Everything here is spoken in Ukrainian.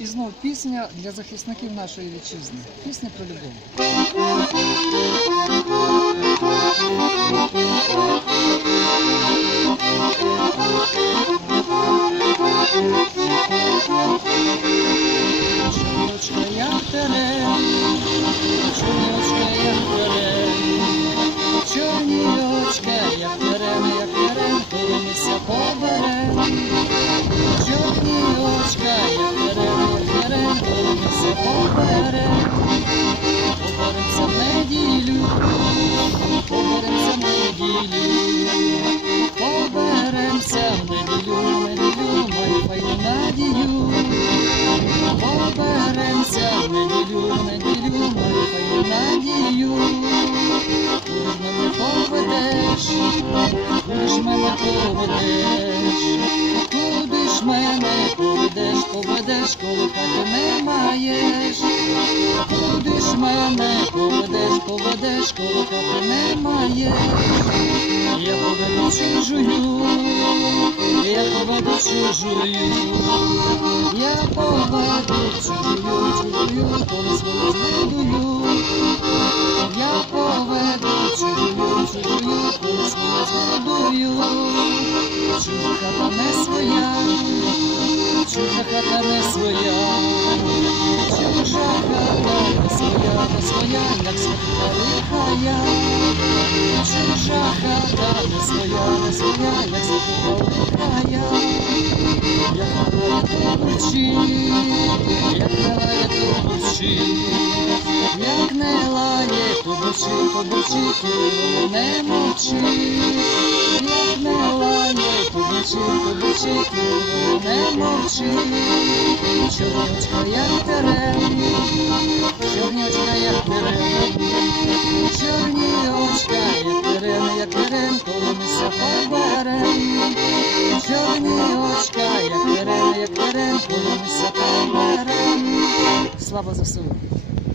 І знову пісня для захисників нашої вітчизни. Пісня про любов. Чорночка, як терен, поберем. Поберемося в неділю, поберемося неділю, поберемося неділю, неділю, маю файну надію. Поберемося в неділю, неділю, маю файну надію. Мене поведеш, куди ж мене поведеш, поведеш, коли хати не маєш. Куди ж мене поведеш, поведеш, коли хати не маєш. Я поведу чужую, я поведу чужую. Я поведу чужую, чужую, коли свою збудую. Я поведу чужую, чужую, коли свою збудую. Хата своя. Чужа хата не своя, не своя, як свята лихая. Чужа хата не своя, не своя, як свята лихая. Як лає то вночі, як не лає то вночі, як не лає вночі, коли не мовчи, вночі, коли не мовчи, чорночка як терен, чорночка як терен, чорні очка як терен, як терен, коли ми ся поберем. Чорні очка, як терен, як терен, коли ми ся поберем. Слава ЗСУ!